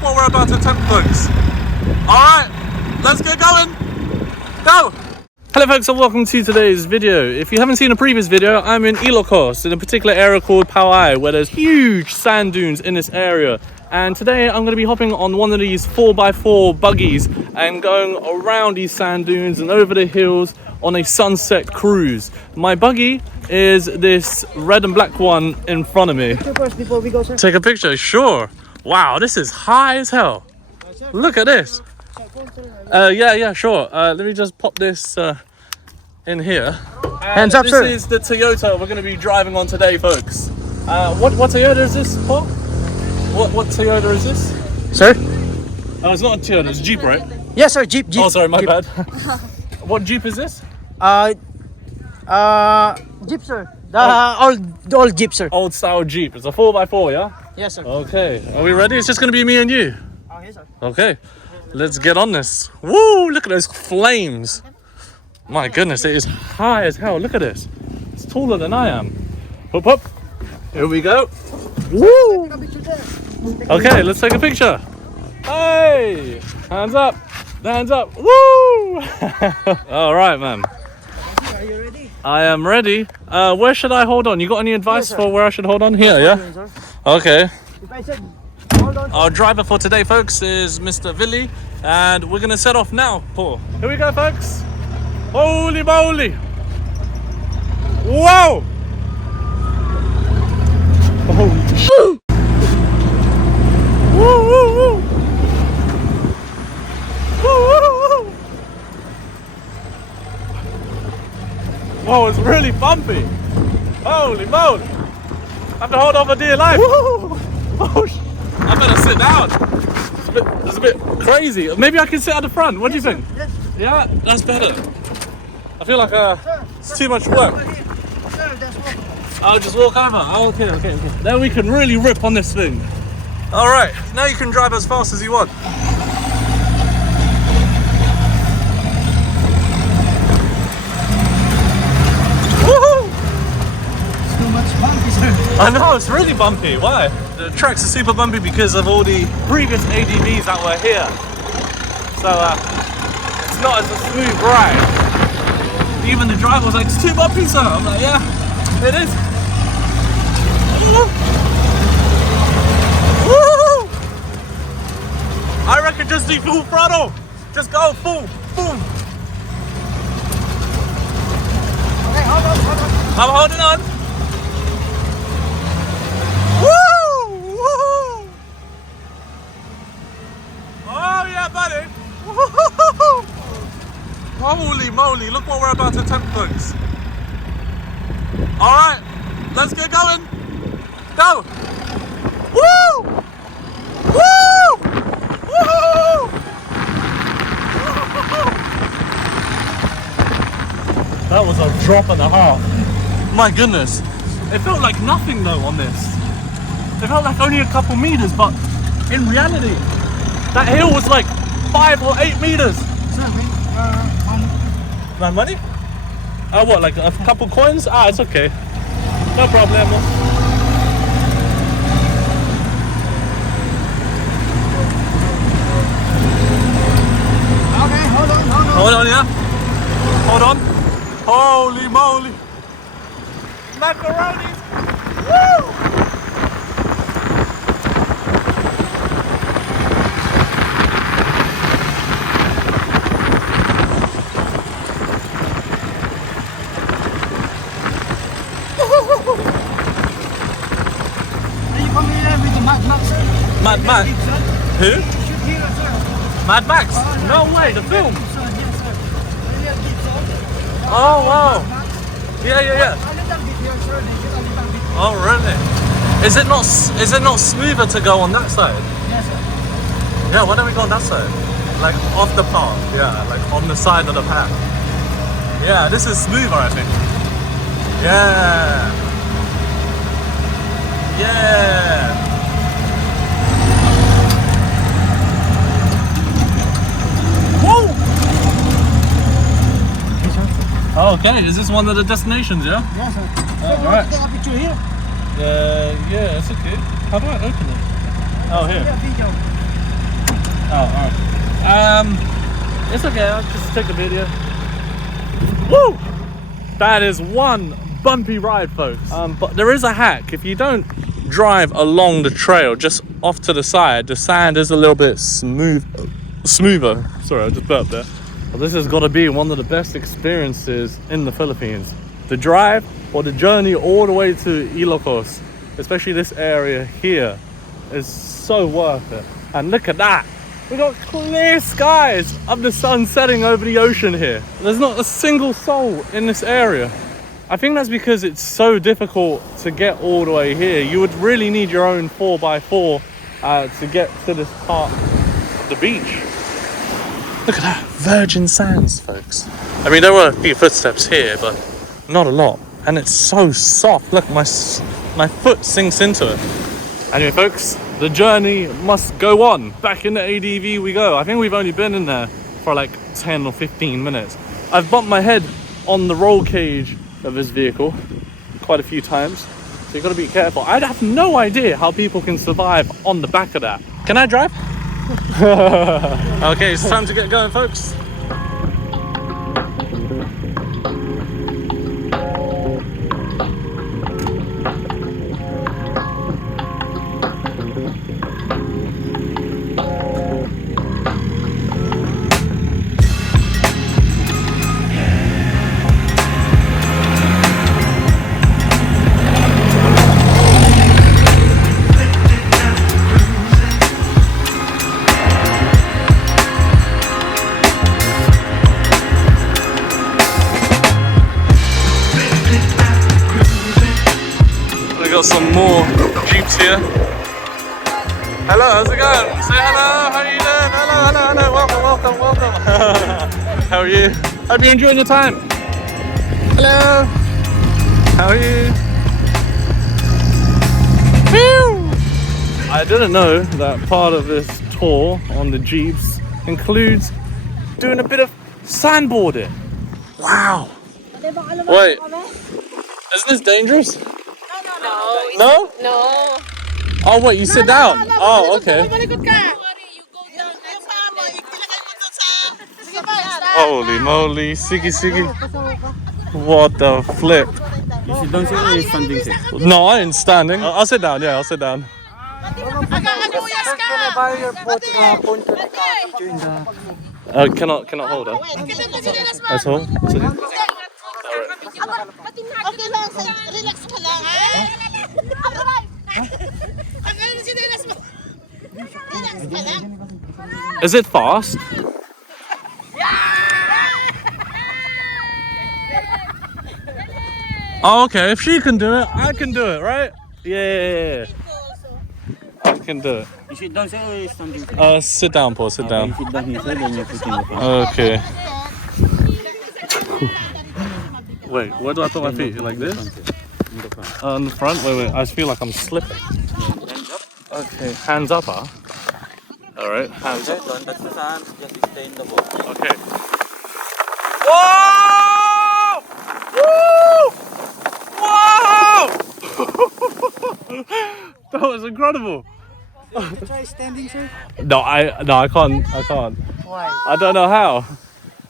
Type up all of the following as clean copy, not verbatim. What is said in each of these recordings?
look what we're about to attempt, folks. Alright, let's get going. Go! Hello folks and welcome to today's video. If you haven't seen a previous video, I'm in Ilocos, in a particular area called Pauai, where there's huge sand dunes in this area. And today I'm going to be hopping on one of these 4x4 buggies and going around these sand dunes and over the hills on a sunset cruise. My buggy is this red and black one in front of me. Before we go, sir. Take a picture, sure. Wow, this is high as hell. Look at this. Yeah, sure. Let me just pop this in here. Hands up, sir. This is the Toyota we're going to be driving on today, folks. What Toyota is this, Paul? What Toyota is this? Sir? Oh, it's not a Toyota, it's a Jeep, right? Yes, sir. Jeep. Oh, sorry, my Jeep. bad. What Jeep is this? Jeep, sir. The old Jeep, sir. Old style Jeep. It's a 4x4, yeah? Yes, sir. Okay, are we ready? It's just going to be me and you. Oh, yes, sir. Okay, let's get on this. Woo, look at those flames. My goodness, it is high as hell. Look at this. It's taller than I am. Hop, hop. Here we go. Woo! Okay, let's take a picture. Hey! Hands up. Hands up. Woo! All right, man. Are you ready? I am ready. Where should I hold on? You got any advice Yes, for where I should hold on? Here, yeah? Okay. If I said, hold on. Our driver for today, folks, is Mr. Villy, and we're gonna set off now, Paul. Here we go, folks. Holy moly! Whoa! Oh. Woo, woo, woo. Woo, woo, woo. Whoa, it's really bumpy. Holy moly! I have to hold on for dear life. Woo. Oh, I better sit down. It's a bit crazy. Maybe I can sit at the front. What do you think? Yes. Yeah, that's better. I feel like it's too much work. Sir, that's what. I'll just walk over. Oh, okay. Then we can really rip on this thing. All right, now you can drive as fast as you want. Woohoo! It's too much bumpy, sir. I know, it's really bumpy. Why? The tracks are super bumpy because of all the previous ADVs that were here. So it's not as a smooth ride. Even the driver was like, it's too bumpy, sir. I'm like, yeah, it is. Woo! I reckon just do full throttle. Just go full, boom. Okay, hold on. I'm holding on. Woo! Woo! Oh yeah, buddy. Woo! Holy moly, look what we're about to attempt, folks. Alright, let's get going. Go! Woo! Woo! Woo! That was a drop and a half. My goodness. It felt like nothing though on this. It felt like only a couple meters, but in reality, that hill was like 5 or 8 meters. Sir, My money? What, like a couple coins? It's okay. No problem. okay, hold on. Hold on, yeah? Hold on. Holy moly. Macaroni. Woo! Are you familiar with the Mad Max, sir? Mad Max? Who? Shoot here, sir. Mad Max? No way, the film. Sir, yes, sir. William Gibson. Oh, wow. Mad Max. Yeah. A little bit here, sir. They get a little bit. Oh, really? Is it not smoother to go on that side? Yes, sir. Yeah, why don't we go on that side? Like off the path, yeah, like on the side of the path. Yeah, this is smoother, I think. Yeah. Yeah. Whoa! Oh, okay, is this one of the destinations, yeah? Yes, sir. Alright. Take a picture here. Yeah, it's okay. How do I open it? Oh, here. Yeah, video. It's okay. I'll just take a video. Woo! That is one bumpy ride, folks. But there is a hack. If you don't drive along the trail, just off to the side, the sand is a little bit smoother. Sorry, I just burped there. Well, this has got to be one of the best experiences in the Philippines. The drive or the journey all the way to Ilocos, especially this area here, is so worth it. And look at that. We got clear skies of the sun setting over the ocean here. There's not a single soul in this area. I think that's because it's so difficult to get all the way here. You would really need your own 4x4 to get to this part of the beach. Look at that, virgin sands, folks. I mean, there were a few footsteps here, but not a lot. And it's so soft. Look, my foot sinks into it. Anyway, folks, the journey must go on. Back in the ADV we go. I think we've only been in there for like 10 or 15 minutes. I've bumped my head on the roll cage of this vehicle quite a few times, so you've got to be careful. I have no idea how people can survive on the back of that. Can I drive? Okay, it's time to get going, folks. Got some more Jeeps here. Hello, how's it going? Say hello, how are you doing? Hello, welcome. How are you? Hope you're enjoying your time. Hello, how are you? Woo! I didn't know that part of this tour on the Jeeps includes doing a bit of sandboarding. Wow. Wait, isn't this dangerous? No? No. Oh, wait, you sit down? Oh, okay. Holy moly, sige. What the flip? You sit down, sir, or you standing, sir? No, I ain't standing. I'll sit down, yeah, I'll sit down. Cannot hold her. That's all? Okay lang, relax ka lang. Relax ka lang. Is it fast? Oh, okay. If she can do it, I can do it, right? Yeah. I can do it. You sit down, sir, or you standing, sir? Sit down, Paul. Sit down. You sit down here, sir, then you put in the front. Okay. Wait, where do I put my feet? Like this? In the front. On the front? Wait. I feel like I'm slipping. Okay. Hands up, huh? Alright, hands up. Don't touch the sand, just stay in the boat. Okay. Whoa! Woo! Whoa! That was incredible. Try standing, sir. No, I can't. Why? I don't know how.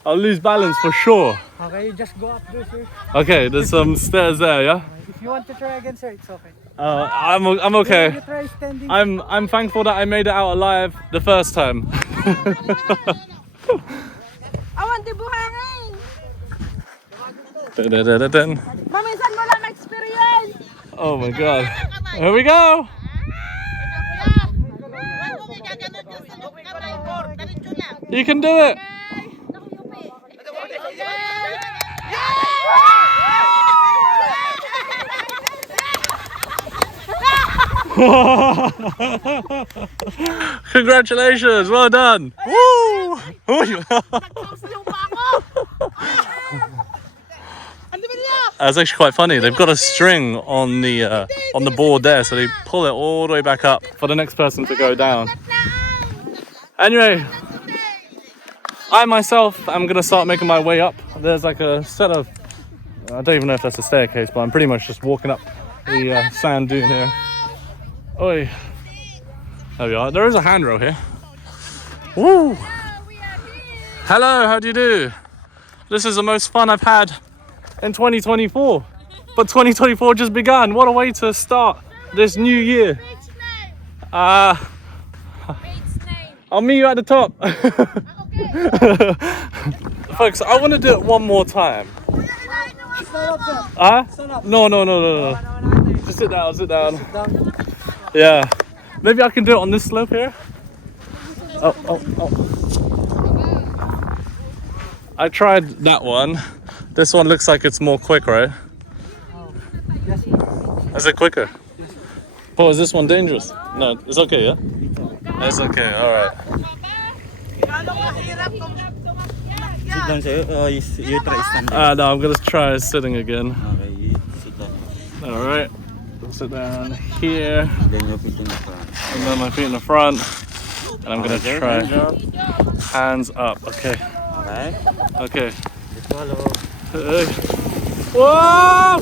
I'll lose balance for sure. Okay, you just go up there, sir. Okay, there's some stairs there, yeah? If you want to try again, sir, it's okay. I'm You okay. try standing. I'm thankful that I made it out alive the first time. Awan, di buhangin. Dun-dun-dun-dun-dun. Maminsan mo lang experience. Oh my god. Here we go. You can do it. Congratulations, well done. Woo! That's actually quite funny. They've got a string on the board there, so they pull it all the way back up for the next person to go down. Anyway, I myself am gonna start making my way up. There's like a set of, I don't even know if that's a staircase, but I'm pretty much just walking up the sand dune here. Oi. There we are. There is a handrail here. Woo! Hello, how do you do? This is the most fun I've had in 2024. But 2024 just begun. What a way to start this new year. I'll meet you at the top. Folks, I want to do it one more time. Huh? No. Just sit down, sit down. Yeah. Maybe I can do it on this slope here. Oh. I tried that one. This one looks like it's more quick, right? Is it quicker? Oh, is this one dangerous? No, it's okay, yeah? It's okay, alright. Sit down, sir. You try standing. No, I'm gonna try sitting again. Okay, you sit down. Alright. Sit down here. Then your feet in the front. And then my feet in the front. And I'm gonna Okay, try hands up. hands up. Okay. Okay. Okay. Just follow. Whoa!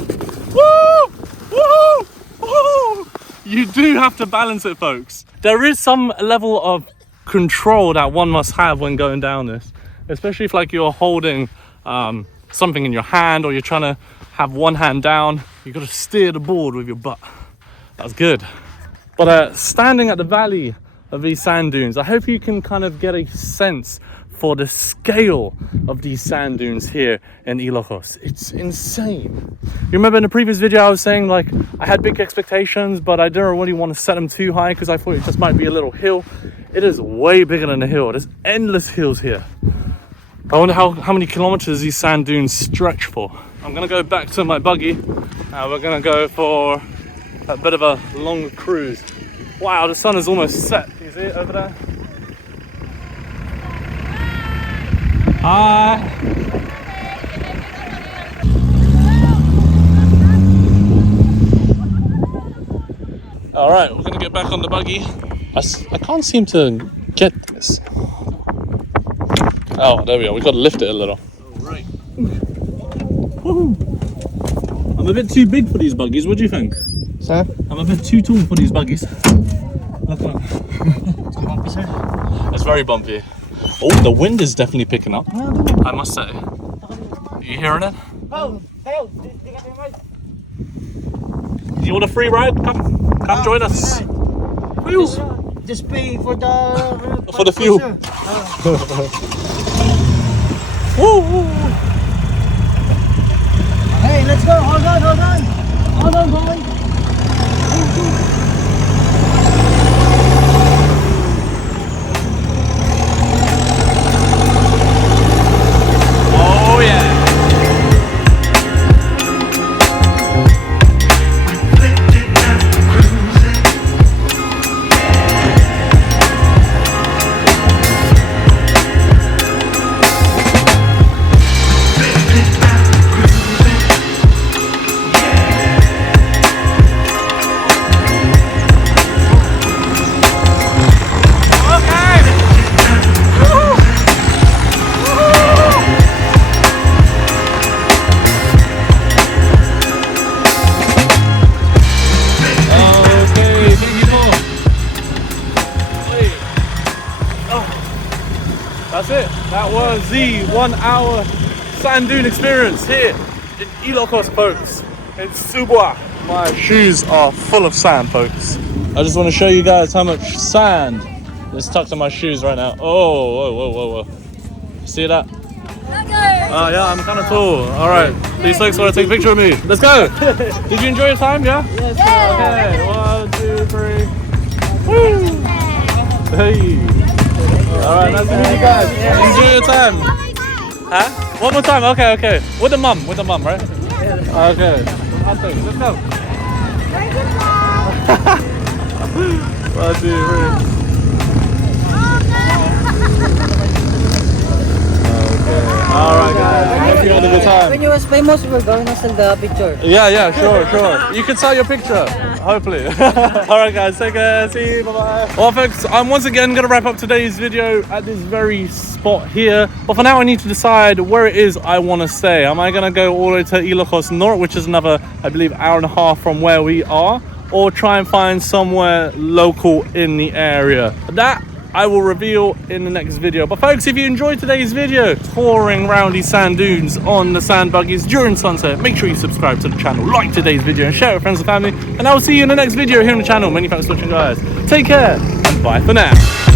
Woo! Woo! Woo! You do have to balance it, folks. There is some level of control that one must have when going down this, especially if like you're holding something in your hand or you're trying to have one hand down. You got to steer the board with your butt. That's good. But standing at the valley of these sand dunes, I hope you can kind of get a sense for the scale of these sand dunes here in Ilocos. It's insane. You remember in the previous video I was saying like I had big expectations, but I didn't really want to set them too high because I thought it just might be a little hill. It is way bigger than a hill. There's endless hills here. I wonder how many kilometers these sand dunes stretch for. I'm gonna go back to my buggy and we're gonna go for a bit of a long cruise. Wow, the sun is almost set. You see it over there? Hi. All right, we're gonna get back on the buggy. I can't seem to get this. Oh, there we go. We got to lift it a little. All right. Woohoo! I'm a bit too big for these buggies. What do you think? Sir? I'm a bit too tall for these buggies. Look at It's very bumpy. Oh, the wind is definitely picking up. I must say. You hearing it? Oh, hey, You want a free ride? Come join us. Whew. just pay for the fuel. Woo, woo, woo. Hey, let's go. Hold on, boy. Oh yeah. That's it. That was the 1 hour sand dune experience here in Ilocos, folks. In Suboa. My shoes are full of sand, folks. I just want to show you guys how much sand is tucked in my shoes right now. Oh, whoa. See that? Yeah, I'm kind of tall. All right. These folks want to take a picture of me. Let's go. Did you enjoy your time? Yeah? Yes. Okay. 1, 2, 3. Woo. Hey. Alright, nice to meet you guys. Enjoy your time. Huh? One more time, okay. With the mum, right? Okay. Let's go. 1, 2, 3. Alright guys, hope you had a good time. When you was famous, we're going to send the picture. Yeah, sure. You can sell your picture, hopefully. Alright guys, take care, see you, bye-bye. Well folks, I'm once again going to wrap up today's video at this very spot here. But for now I need to decide where it is I want to stay. Am I going to go all the way to Ilocos North, which is another, I believe, hour and a half from where we are? Or try and find somewhere local in the area? That I will reveal in the next video. But folks, if you enjoyed today's video, touring around these sand dunes on the sand buggies during sunset, make sure you subscribe to the channel, like today's video, and share it with friends and family. And I will see you in the next video here on the channel. Many thanks for watching, guys. Take care, and bye for now.